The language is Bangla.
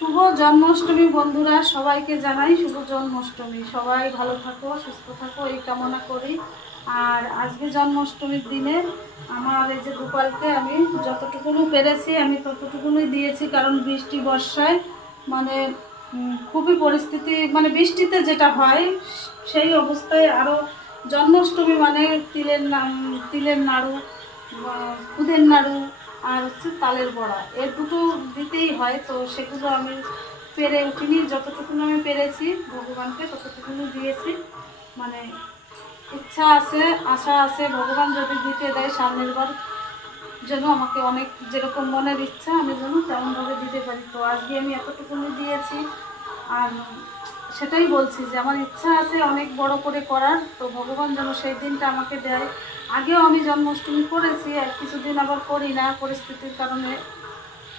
শুভ জন্মাষ্টমী বন্ধুরা, সবাইকে জানাই শুভ জন্মাষ্টমী। সবাই ভালো থাকো, সুস্থ থাকো এই কামনা করি। আর আজকে জন্মাষ্টমীর দিনে আমার এই যে গোপালকে আমি যতটুকুনি পেরেছি আমি ততটুকুনি দিয়েছি, কারণ বৃষ্টি বর্ষায় মানে খুবই পরিস্থিতি, মানে বৃষ্টিতে যেটা হয় সেই অবস্থায় আরও জন্মাষ্টমী মানে তিলের নাড়ু, খুদের নাড়ু আর হচ্ছে তালের বড়া, এ দুটো দিতেই হয়। তো সেগুলো আমি পেরে উঠিনি, যতটুকুনি আমি পেরেছি ভগবানকে ততটুকুনি দিয়েছি। মানে ইচ্ছা আছে, আশা আছে, ভগবান যদি দিতে দেয় সামনের বার যেন আমাকে অনেক, যেরকম মনের ইচ্ছা আমি যেন তেমনভাবে দিতে পারি। তো আজকে আমি এতটুকুনি দিয়েছি। আর সেটাই বলছি যে আমার ইচ্ছা আছে অনেক বড় করে করার, তো ভগবান যেন সেই দিনটা আমাকে দেয়। আগেও আমি জন্মাষ্টমী করেছি, আর কিছুদিন আবার করি না পরিস্থিতির কারণে,